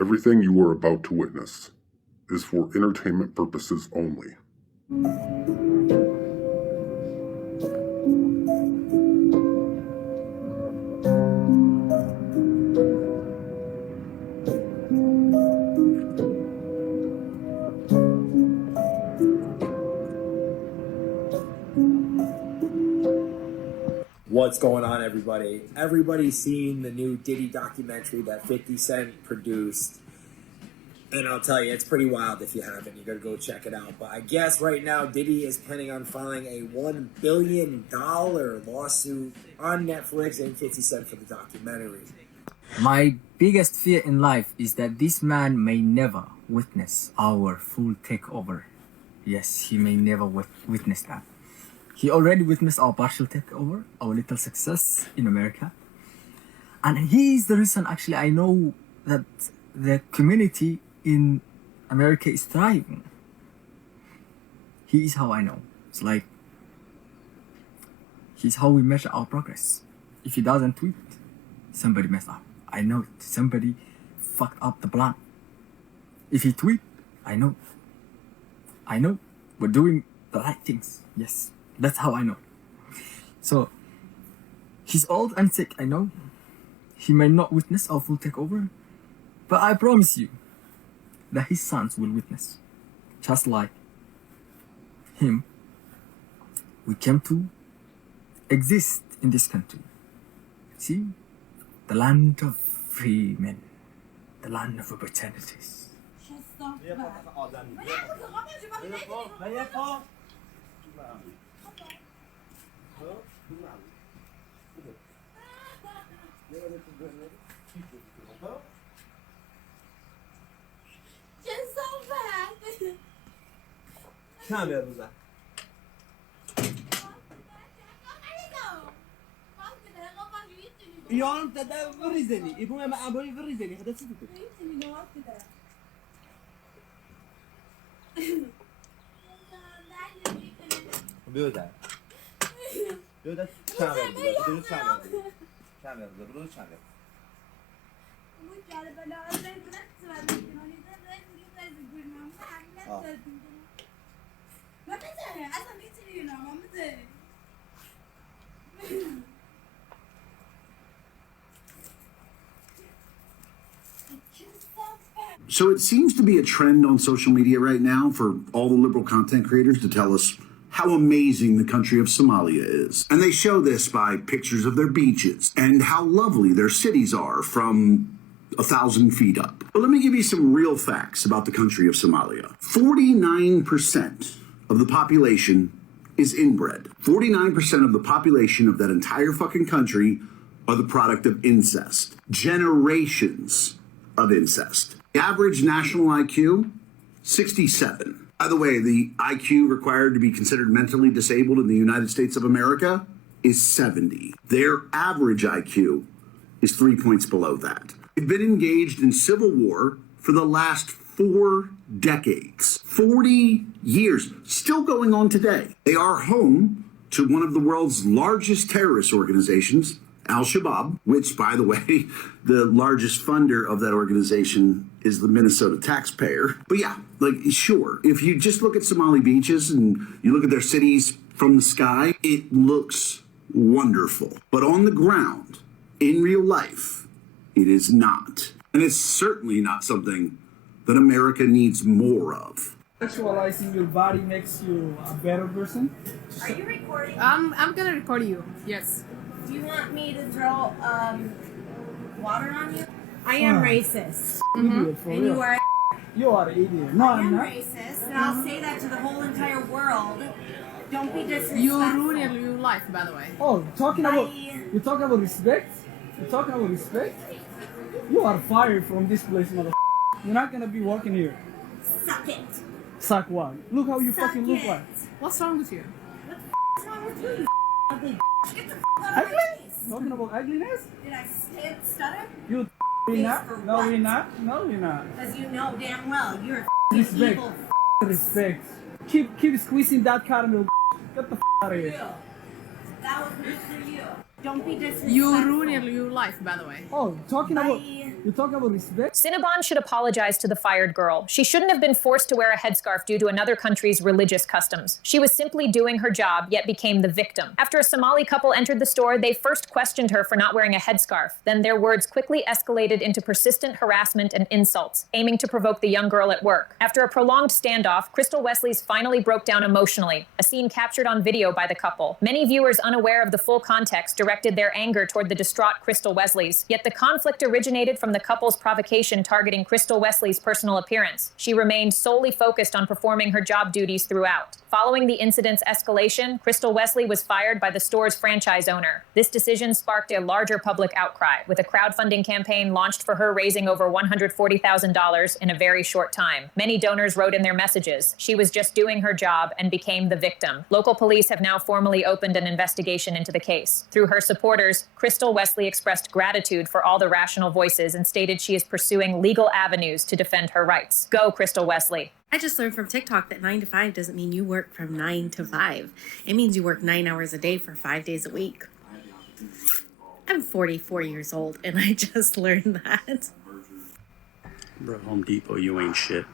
Everything you are about to witness is for entertainment purposes only. What's going on, everybody? Everybody's seen the new Diddy documentary that 50 Cent produced. And I'll tell you, it's pretty wild if you haven't. You gotta go check it out. But I guess right now, Diddy is planning on filing a $1 billion lawsuit on Netflix and 50 Cent for the documentary. My biggest fear in life is that this man may never witness our full takeover. Yes, he may never witness that. He already witnessed our partial takeover, our little success in America. And he is the reason, actually, I know that the community in America is thriving. He is how I know. It's like, he's how we measure our progress. If he doesn't tweet, somebody messed up. I know it. Somebody fucked up the plan. If he tweet, I know. We're doing the right things. Yes. That's how I know. So, he's old and sick, I know. He may not witness our full takeover, but I promise you that his sons will witness. Just like him, we came to exist in this country. See? The land of free men. The land of opportunities. You're so bad. Come here, Rosa. Ja, انت ده فريزني يبغى ما ابغى فريزني هذا سيدك بيودا بيودا شامل بدون شامل شامل بدون شامل So it seems to be a trend on social media right now for all the liberal content creators to tell us how amazing the country of Somalia is. And they show this by pictures of their beaches and how lovely their cities are from 1,000 feet up. But let me give you some real facts about the country of Somalia. 49% of the population is inbred. 49% of the population of that entire fucking country are the product of incest. Generations of incest. The average national IQ, 67. By the way, the IQ required to be considered mentally disabled in the United States of America is 70. Their average IQ is 3 points below that. They've been engaged in civil war for the last 4 decades. 40 years, still going on today. They are home to one of the world's largest terrorist organizations, Al-Shabaab, which, by the way, the largest funder of that organization is the Minnesota taxpayer. But yeah, like, sure, if you just look at Somali beaches and you look at their cities from the sky, it looks wonderful. But on the ground, in real life, it is not. And it's certainly not something that America needs more of. Sexualizing your body makes you a better person. Are you recording? I'm gonna record you. Yes. Do you want me to throw water on you? I am racist. Idiot, for And real. you are You are an idiot. No, I I'm am not. racist, and I'll say that to the whole entire world. Don't be disrespectful. You ruined your life, by the way. Oh, talking about Bye. you talking about respect? You talking about respect? You are fired from this place, mother. You're not gonna be working here. Suck it. Suck what? Look how you Suck fucking look it. like. What's wrong with you? What's wrong with you, you ugly Get the out of my Ugly? face. Talking about ugliness? Did I stutter? You we not? for No, what? we not. No, we not. Because you know damn well you're a Respect. evil Respect. Keep squeezing that caramel. Get the out of here. you. That was meant for you. Don't be disrespectful. You ruined your life, by the way. Oh, you're talking about respect? Cinnabon should apologize to the fired girl. She shouldn't have been forced to wear a headscarf due to another country's religious customs. She was simply doing her job, yet became the victim. After a Somali couple entered the store, they first questioned her for not wearing a headscarf. Then their words quickly escalated into persistent harassment and insults, aiming to provoke the young girl at work. After a prolonged standoff, Crystal Wesley's finally broke down emotionally, a scene captured on video by the couple. Many viewers unaware of the full context directed their anger toward the distraught Crystal Wesley's, yet the conflict originated from the couple's provocation targeting Crystal Wesley's personal appearance. She remained solely focused on performing her job duties throughout. Following the incident's escalation, Crystal Wesley was fired by the store's franchise owner. This decision sparked a larger public outcry, with a crowdfunding campaign launched for her, raising over $140,000 in a very short time. Many donors wrote in their messages, "She was just doing her job and became the victim." Local police have now formally opened an investigation into the case. Through her supporters, Crystal Wesley expressed gratitude for all the rational voices and stated she is pursuing legal avenues to defend her rights. Go, Crystal Wesley. I just learned from TikTok that 9 to 5 doesn't mean you work from 9 to 5. It means you work 9 hours a day for 5 days a week. I'm 44 years old and I just learned that. Bro, Home Depot, you ain't shit.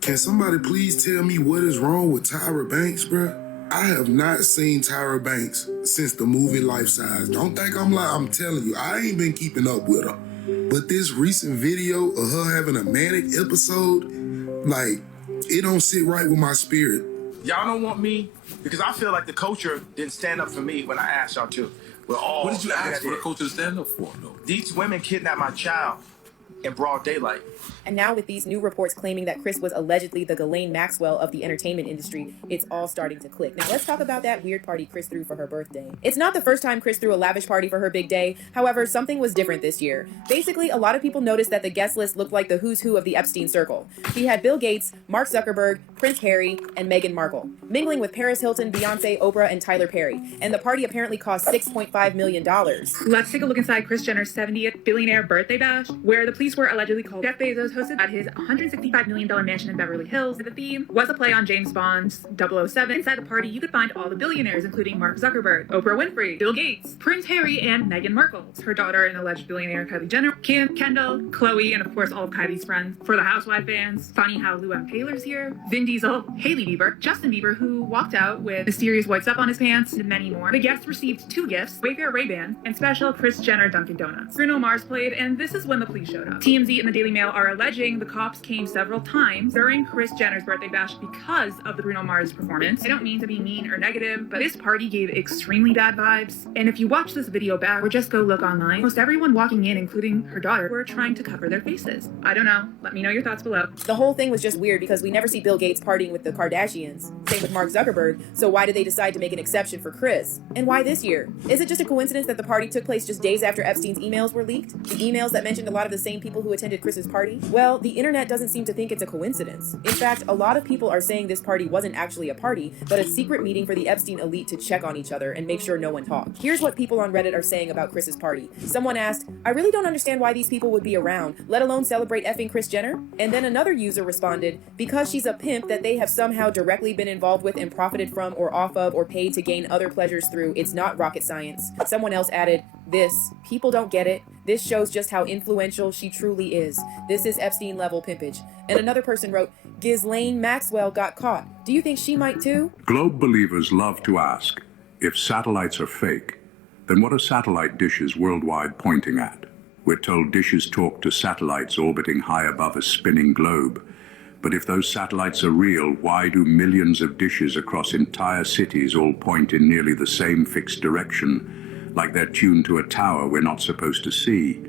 Can somebody please tell me what is wrong with Tyra Banks, bruh? I have not seen Tyra Banks since the movie Life Size. Don't think I'm lying. I'm telling you, I ain't been keeping up with her. But this recent video of her having a manic episode, like, it don't sit right with my spirit. Y'all don't want me, because I feel like the culture didn't stand up for me when I asked y'all to. We're all. What did you ask for the culture to stand up for, though? These women kidnapped my child in broad daylight. And now with these new reports claiming that Chris was allegedly the Ghislaine Maxwell of the entertainment industry, it's all starting to click. Now let's talk about that weird party Chris threw for her birthday. It's not the first time Chris threw a lavish party for her big day. However, something was different this year. Basically, a lot of people noticed that the guest list looked like the who's who of the Epstein circle. He had Bill Gates, Mark Zuckerberg, Prince Harry, and Meghan Markle, mingling with Paris Hilton, Beyonce, Oprah, and Tyler Perry. And the party apparently cost $6.5 million. Let's take a look inside Kris Jenner's 70th billionaire birthday bash, where the police were allegedly called. Jeff Bezos hosted at his $165 million mansion in Beverly Hills. The theme was a play on James Bond's 007. Inside the party, you could find all the billionaires, including Mark Zuckerberg, Oprah Winfrey, Bill Gates, Prince Harry, and Meghan Markle, her daughter and alleged billionaire Kylie Jenner, Kim, Kendall, Khloe, and of course all of Kylie's friends. For the Housewife fans, funny how Luann Taylor's here, Vin Diesel, Hailey Bieber, Justin Bieber, who walked out with mysterious white stuff on his pants, and many more. The guests received 2 gifts, Wayfair Ray-Ban, and special Kris Jenner Dunkin' Donuts. Bruno Mars played, and this is when the police showed up. TMZ and the Daily Mail are alleging the cops came several times during Kris Jenner's birthday bash because of the Bruno Mars performance. I don't mean to be mean or negative, but this party gave extremely bad vibes. And if you watch this video back or just go look online, most everyone walking in, including her daughter, were trying to cover their faces. I don't know. Let me know your thoughts below. The whole thing was just weird because we never see Bill Gates partying with the Kardashians. Same with Mark Zuckerberg. So why did they decide to make an exception for Chris? And why this year? Is it just a coincidence that the party took place just days after Epstein's emails were leaked? The emails that mentioned a lot of the same people who attended Chris's party? Well, the internet doesn't seem to think it's a coincidence. In fact, a lot of people are saying this party wasn't actually a party, but a secret meeting for the Epstein elite to check on each other and make sure no one talked. Here's what people on Reddit are saying about Chris's party. Someone asked, "I really don't understand why these people would be around, let alone celebrate effing Kris Jenner?" And then another user responded, "Because she's a pimp that they have somehow directly been involved with and profited from or off of or paid to gain other pleasures through, it's not rocket science." Someone else added, people don't get it. This shows just how influential she truly is. This is Epstein level pimpage." And another person wrote, "Ghislaine Maxwell got caught. Do you think she might too?" Globe believers love to ask, if satellites are fake, then what are satellite dishes worldwide pointing at? We're told dishes talk to satellites orbiting high above a spinning globe. But if those satellites are real, why do millions of dishes across entire cities all point in nearly the same fixed direction, like they're tuned to a tower we're not supposed to see?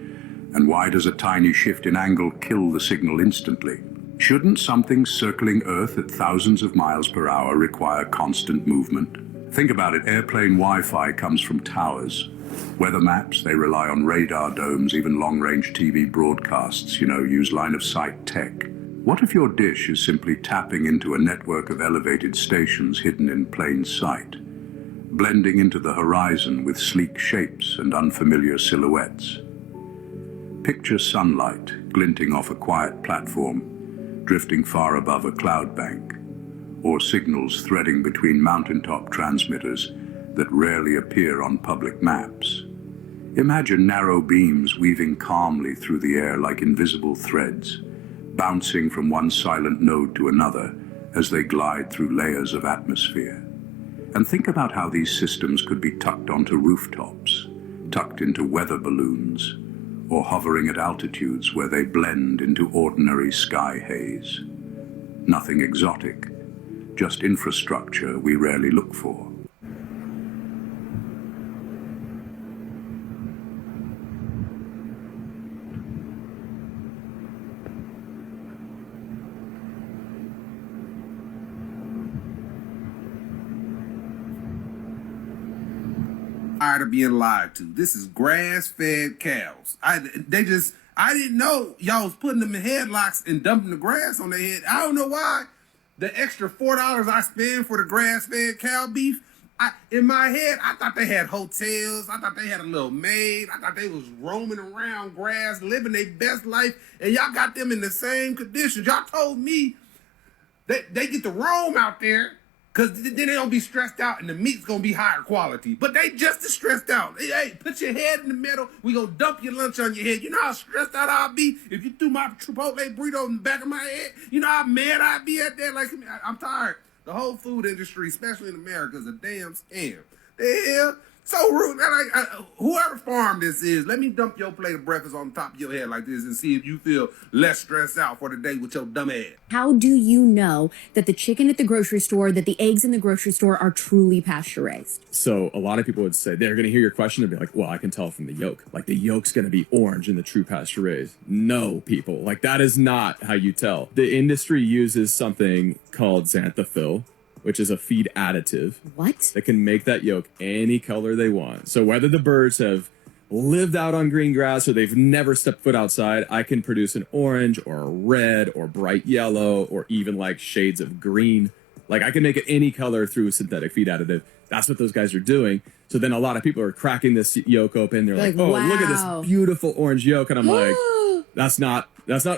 And why does a tiny shift in angle kill the signal instantly? Shouldn't something circling Earth at thousands of miles per hour require constant movement? Think about it, airplane Wi-Fi comes from towers. Weather maps, they rely on radar domes, even long-range TV broadcasts, use line-of-sight tech. What if your dish is simply tapping into a network of elevated stations hidden in plain sight, blending into the horizon with sleek shapes and unfamiliar silhouettes? Picture sunlight glinting off a quiet platform, drifting far above a cloud bank, or signals threading between mountaintop transmitters that rarely appear on public maps. Imagine narrow beams weaving calmly through the air like invisible threads, bouncing from one silent node to another as they glide through layers of atmosphere. And think about how these systems could be tucked onto rooftops, tucked into weather balloons, or hovering at altitudes where they blend into ordinary sky haze. Nothing exotic, just infrastructure we rarely look for. Tired of being lied to. This is grass-fed cows. I didn't know y'all was putting them in headlocks and dumping the grass on their head. I don't know why. The extra $4 I spend for the grass-fed cow beef, in my head, I thought they had hotels. I thought they had a little maid. I thought they was roaming around grass, living their best life, and y'all got them in the same conditions. Y'all told me they get to roam out there, because then they don't be stressed out and the meat's going to be higher quality. But they just as stressed out. Hey, put your head in the middle. We going to dump your lunch on your head. You know how stressed out I'll be if you threw my Chipotle burrito in the back of my head? You know how mad I'd be at that? Like, I'm tired. The whole food industry, especially in America, is a damn scam. The hell? So rude. Whoever farm this is, let me dump your plate of breakfast on top of your head like this and see if you feel less stressed out for the day with your dumb ass. How do you know that the chicken at the grocery store, that the eggs in the grocery store are truly pasture raised? So a lot of people would say, they're going to hear your question and be like, well, I can tell from the yolk. Like the yolk's going to be orange in the true pasture raised. No, people. Like that is not how you tell. The industry uses something called xanthophyll, which is a feed additive. What? That can make that yolk any color they want. So whether the birds have lived out on green grass or they've never stepped foot outside, I can produce an orange or a red or bright yellow or even like shades of green. Like I can make it any color through a synthetic feed additive. That's what those guys are doing. So then a lot of people are cracking this yolk open. They're like, oh, wow, look at this beautiful orange yolk. And I'm like, that's not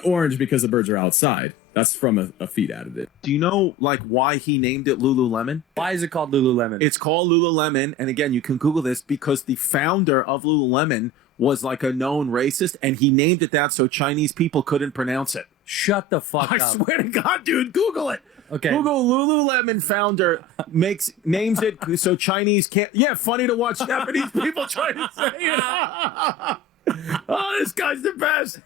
orange because the birds are outside. That's from a feed additive. Do you know like why he named it Lululemon? Why is it called Lululemon? It's called Lululemon, and again, you can Google this because the founder of Lululemon was like a known racist, and he named it that so Chinese people couldn't pronounce it. Shut the fuck up. I swear to God, dude, Google it. Okay. Google Lululemon founder names it so Chinese can't. Yeah, funny to watch Japanese people try to say it. Oh, this guy's the best.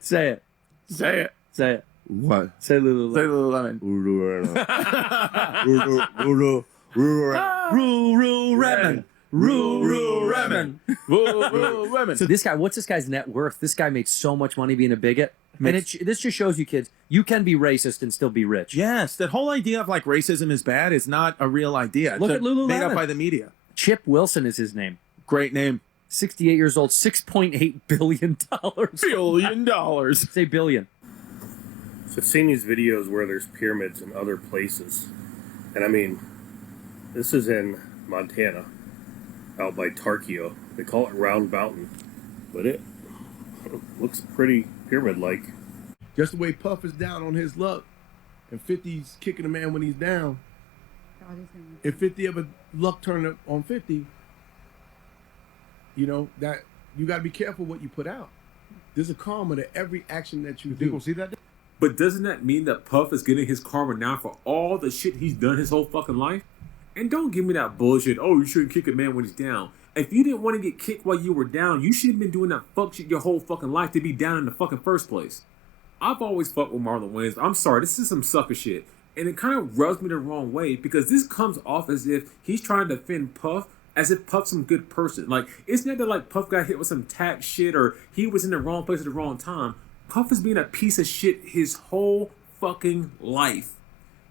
Say it. Say it. Say it. What? Say Lululemon. Say Lululemon. Lululemon. So this guy, what's this guy's net worth? This guy made so much money being a bigot. And this just shows you kids, you can be racist and still be rich. Yes, that whole idea of like racism is bad is not a real idea. Look at Lululemon. Made up by the media. Chip Wilson is his name. Great name. 68 years old, $6.8 billion. $billion. Say billion. So I've seen these videos where there's pyramids in other places. And I mean, this is in Montana, out by Tarkio. They call it Round Mountain, but it looks pretty pyramid-like. Just the way Puff is down on his luck, and 50's kicking a man when he's down. If 50 ever luck turn up on 50, you know, that you got to be careful what you put out. There's a karma to every action that you do. People see that? But doesn't that mean that Puff is getting his karma now for all the shit he's done his whole fucking life? And don't give me that bullshit, oh, you shouldn't kick a man when he's down. If you didn't want to get kicked while you were down, you should have been doing that fuck shit your whole fucking life to be down in the fucking first place. I've always fucked with Marlon Wayans. I'm sorry, this is some sucker shit. And it kind of rubs me the wrong way because this comes off as if he's trying to defend Puff as if Puff's some good person. Like, it's not that like Puff got hit with some tax shit or he was in the wrong place at the wrong time. Puff is being a piece of shit his whole fucking life.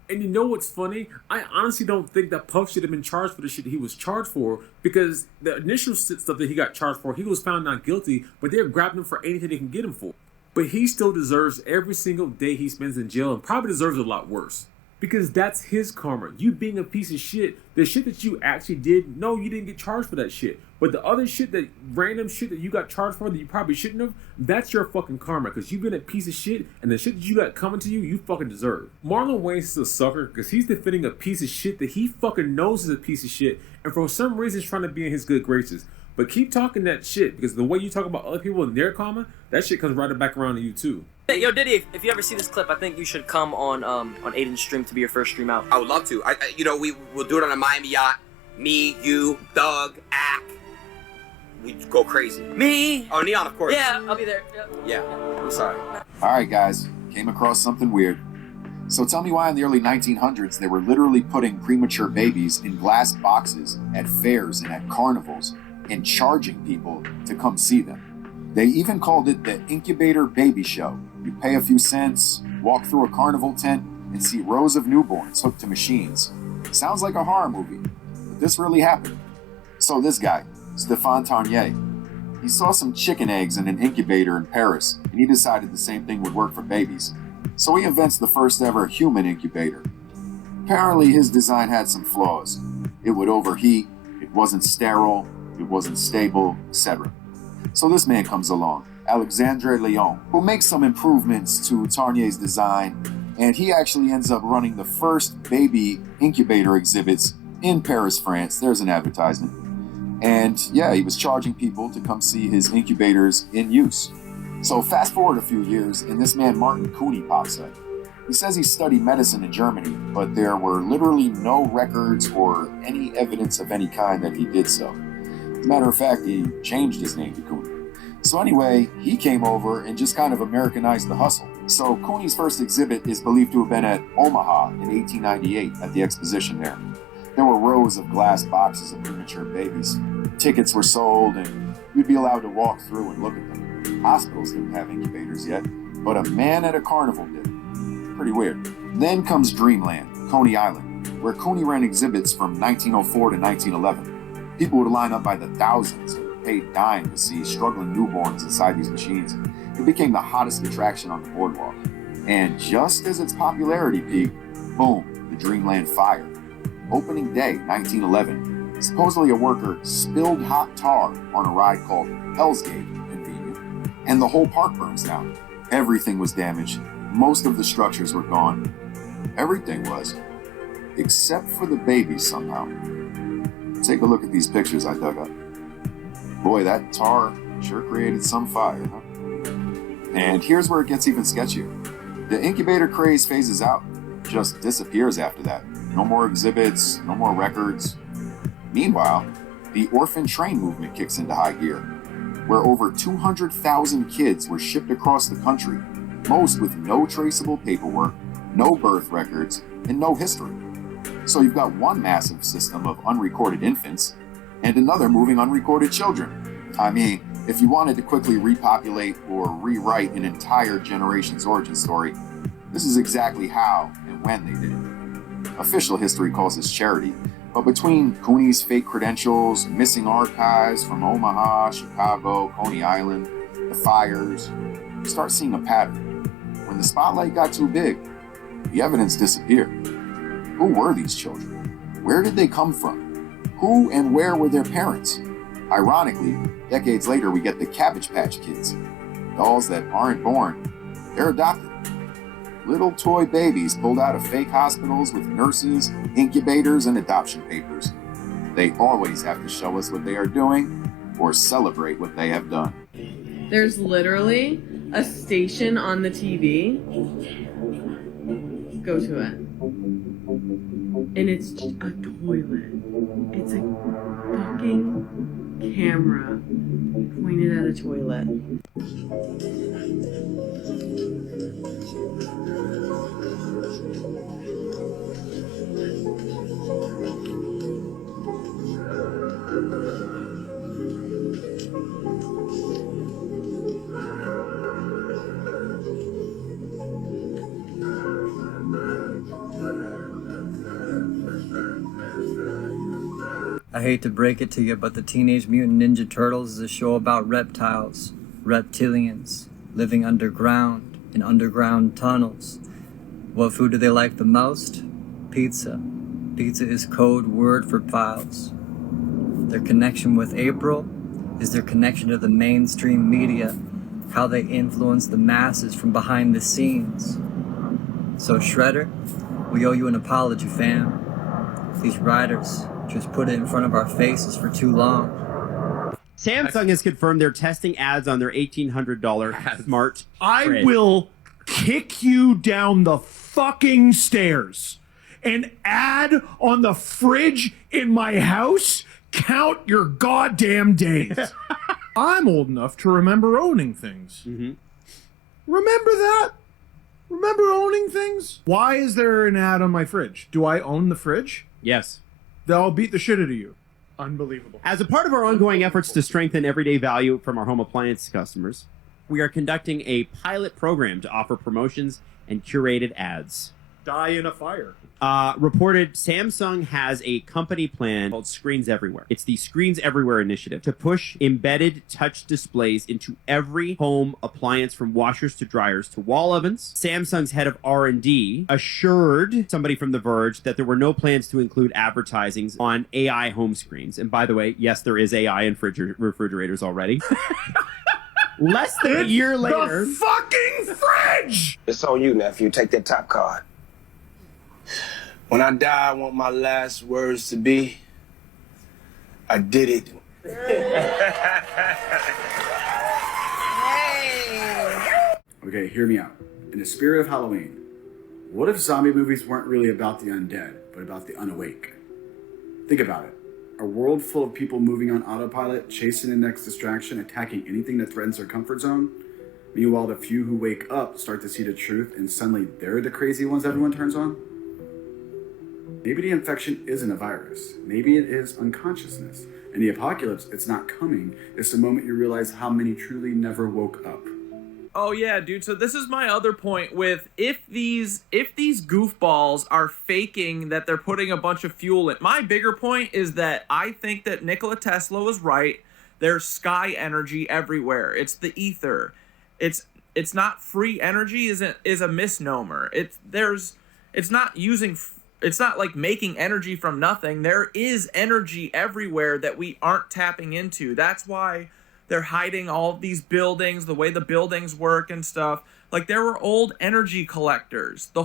And you know what's funny? I honestly don't think that Puff should have been charged for the shit he was charged for because the initial stuff that he got charged for, he was found not guilty, but they're grabbing him for anything they can get him for. But he still deserves every single day he spends in jail and probably deserves a lot worse. Because that's his karma. You being a piece of shit, the shit that you actually did, no, you didn't get charged for that shit. But the other shit, that random shit that you got charged for that you probably shouldn't have, that's your fucking karma. Because you've been a piece of shit, and the shit that you got coming to you, you fucking deserve. Marlon Wayans is a sucker because he's defending a piece of shit that he fucking knows is a piece of shit, and for some reason is trying to be in his good graces. But keep talking that shit, because the way you talk about other people and their karma, that shit comes right back around to you too. Hey, yo, Diddy, if you ever see this clip, I think you should come on Aiden's stream to be your first stream out. I would love to. We'll do it on a Miami yacht. Me, you, Doug, Ack. We go crazy. Me? Oh, Neon, of course. Yeah, I'll be there. Yeah, I'm sorry. All right, guys, came across something weird. So tell me why in the early 1900s they were literally putting premature babies in glass boxes at fairs and at carnivals and charging people to come see them. They even called it the incubator baby show. You pay a few cents, walk through a carnival tent, and see rows of newborns hooked to machines. Sounds like a horror movie, but this really happened. So this guy, Stéphane Tarnier, he saw some chicken eggs in an incubator in Paris, and he decided the same thing would work for babies. So he invents the first ever human incubator. Apparently his design had some flaws. It would overheat, it wasn't sterile, it wasn't stable, etc. So this man comes along, Alexandre Léon, who makes some improvements to Tarnier's design, and he actually ends up running the first baby incubator exhibits in Paris, France. There's an advertisement. And yeah, he was charging people to come see his incubators in use. So fast forward a few years, and this man Martin Cooney pops up. He says he studied medicine in Germany, but there were literally no records or any evidence of any kind that he did so. As a matter of fact, he changed his name to Cooney. So anyway, he came over and just kind of Americanized the hustle. So Cooney's first exhibit is believed to have been at Omaha in 1898 at the exposition there. There were rows of glass boxes of premature babies. Tickets were sold and you'd be allowed to walk through and look at them. Hospitals didn't have incubators yet, but a man at a carnival did. Pretty weird. Then comes Dreamland, Coney Island, where Cooney ran exhibits from 1904 to 1911. People would line up by the thousands and pay dime to see struggling newborns inside these machines. It became the hottest attraction on the boardwalk. And just as its popularity peaked, boom, the Dreamland fire. Opening day, 1911. Supposedly a worker spilled hot tar on a ride called Hell's Gate, convenient, and the whole park burns down. Everything was damaged. Most of the structures were gone. Everything was, except for the babies somehow. Take a look at these pictures I dug up. Boy, that tar sure created some fire, huh? And here's where it gets even sketchier. The incubator craze phases out, just disappears after that. No more exhibits, no more records. Meanwhile, the orphan train movement kicks into high gear, where over 200,000 kids were shipped across the country, most with no traceable paperwork, no birth records, and no history. So you've got one massive system of unrecorded infants, and another moving unrecorded children. I mean, if you wanted to quickly repopulate or rewrite an entire generation's origin story, this is exactly how and when they did it. Official history calls this charity, but between Cooney's fake credentials, missing archives from Omaha, Chicago, Coney Island, the fires, you start seeing a pattern. When the spotlight got too big, the evidence disappeared. Who were these children? Where did they come from? Who and where were their parents? Ironically, decades later we get the Cabbage Patch Kids. Dolls that aren't born, they're adopted. Little toy babies pulled out of fake hospitals with nurses, incubators, and adoption papers. They always have to show us what they are doing or celebrate what they have done. There's literally a station on the TV. Go to it. And it's just a toilet. It's a fucking camera pointed at a toilet. I hate to break it to you, but the Teenage Mutant Ninja Turtles is a show about reptiles, reptilians, living underground, in underground tunnels. What food do they like the most? Pizza. Pizza is code word for pals. Their connection with April is their connection to the mainstream media, how they influence the masses from behind the scenes. So Shredder, we owe you an apology, fam. These writers just put it in front of our faces for too long. Samsung has confirmed they're testing ads on their $1,800 smart I fridge. will kick you down the fucking stairs. An ad on the fridge in my house? Count your goddamn days. I'm old enough to remember owning things. Remember that? Remember owning things? Why is there an ad on my fridge? Do I own the fridge? Yes. Then I'll beat the shit out of you. Unbelievable. As a part of our ongoing efforts to strengthen everyday value from our home appliance customers, we are conducting a pilot program to offer promotions and curated ads. Die in a fire. Reported Samsung has a company plan called Screens Everywhere. It's the Screens Everywhere initiative to push embedded touch displays into every home appliance, from washers to dryers to wall ovens. Samsung's head of R&D assured somebody from The Verge that there were no plans to include advertising on AI home screens. And by the way, yes, there is AI in refrigerators already. Less than a year later... The fucking fridge! It's on you, nephew. Take that top card. When I die, I want my last words to be, I did it. Okay, hear me out. In the spirit of Halloween, what if zombie movies weren't really about the undead, but about the unawake? Think about it. A world full of people moving on autopilot, chasing the next distraction, attacking anything that threatens their comfort zone. Meanwhile, the few who wake up start to see the truth, and suddenly they're the crazy ones everyone turns on. Maybe the infection isn't a virus. Maybe it is unconsciousness. In the apocalypse, it's not coming. It's the moment you realize how many truly never woke up. Oh yeah, dude. So this is my other point with if these goofballs are faking that they're putting a bunch of fuel in. My bigger point is that I think that Nikola Tesla was right. There's sky energy everywhere. It's the ether. It's not free energy is a misnomer. It's not like making energy from nothing. There is energy everywhere that we aren't tapping into. That's why they're hiding all of these buildings, the way the buildings work and stuff. Like, there were old energy collectors. The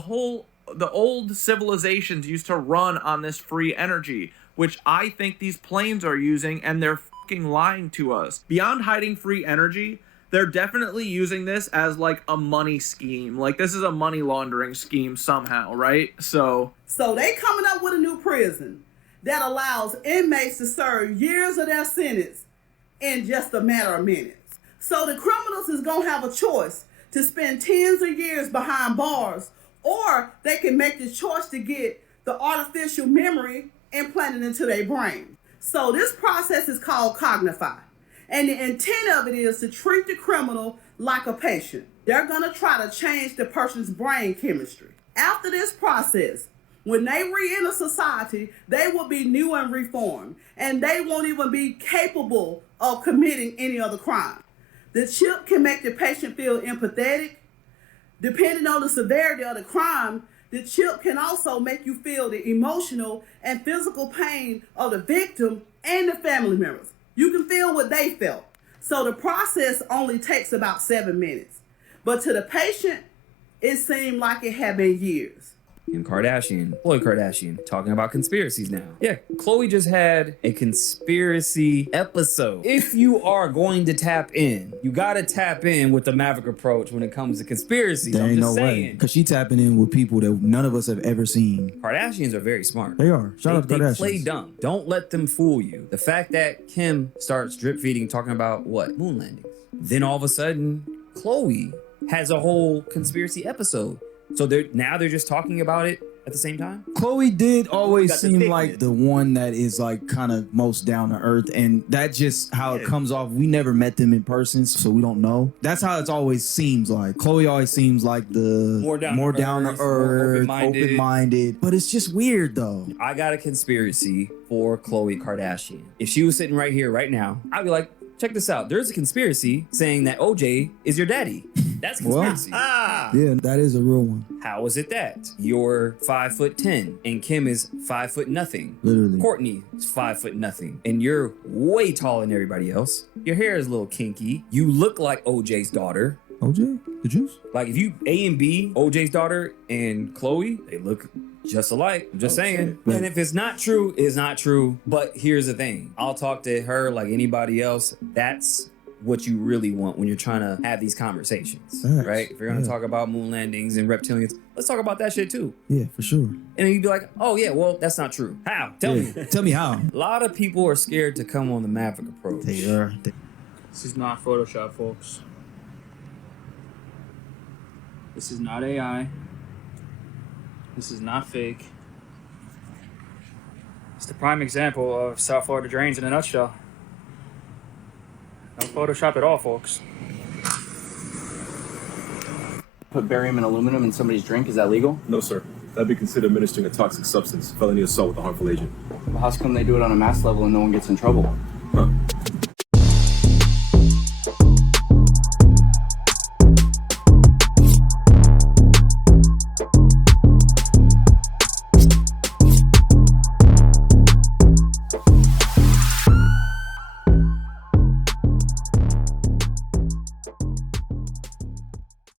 old civilizations used to run on this free energy, which I think these planes are using, and they're fucking lying to us. Beyond hiding free energy, they're definitely using this as like a money scheme. Like, this is a money laundering scheme somehow, right? So they coming up with a new prison that allows inmates to serve years of their sentence in just a matter of minutes. So the criminals is gonna have a choice to spend tens of years behind bars, or they can make the choice to get the artificial memory implanted into their brain. So this process is called Cognify. And the intent of it is to treat the criminal like a patient. They're gonna try to change the person's brain chemistry. After this process, when they re-enter society, they will be new and reformed, and they won't even be capable of committing any other crime. The chip can make the patient feel empathetic. Depending on the severity of the crime, the chip can also make you feel the emotional and physical pain of the victim and the family members. You can feel what they felt. So the process only takes about 7 minutes. But to the patient, it seemed like it had been years. Kim Kardashian, Khloe Kardashian, talking about conspiracies now. Yeah, Khloe just had a conspiracy episode. If you are going to tap in, you gotta tap in with the Maverick approach when it comes to conspiracies. There I'm ain't just no saying. way. Because she tapping in with people that none of us have ever seen. Kardashians are very smart. They are. Shout out to They Kardashians. play dumb. Don't let them fool you. The fact that Kim starts drip feeding, talking about what? Moon landings. Then all of a sudden, Khloe has a whole conspiracy episode. So they're just talking about it at the same time? Khloe did always got the seem thickness. like the one that is like kind of most down to earth, and that's just how it comes off. We never met them in person, so we don't know. That's how it's always seems like. Khloe always seems like the more down to earth, open-minded. But it's just weird though. I got a conspiracy for Khloe Kardashian. If she was sitting right here, right now, I'd be like, check this out. There's a conspiracy saying that OJ is your daddy. That's a conspiracy. Yeah, that is a real one. How is it that you're 5'10" and Kim is 5' nothing? Literally. Courtney is 5' nothing, and you're way taller than everybody else. Your hair is a little kinky. You look like OJ's daughter. OJ? The juice? Like if you A and B, OJ's daughter and Chloe, they look just alike. I'm just saying. Right. And if it's not true, it's not true. But here's the thing. I'll talk to her like anybody else. That's what you really want when you're trying to have these conversations, Facts. right? If you're gonna talk about moon landings and reptilians, let's talk about that shit too. Yeah, for sure. And then you'd be like, oh yeah, well, that's not true. How? Tell me. Tell me how. A lot of people are scared to come on the Maverick approach. They are. This is not Photoshop, folks. This is not AI. This is not fake. It's the prime example of South Florida drains in a nutshell. No Photoshop at all, folks. Put barium and aluminum in somebody's drink, is that legal? No, sir. That'd be considered administering a toxic substance, felony assault with a harmful agent. Well, how come they do it on a mass level and no one gets in trouble? Huh.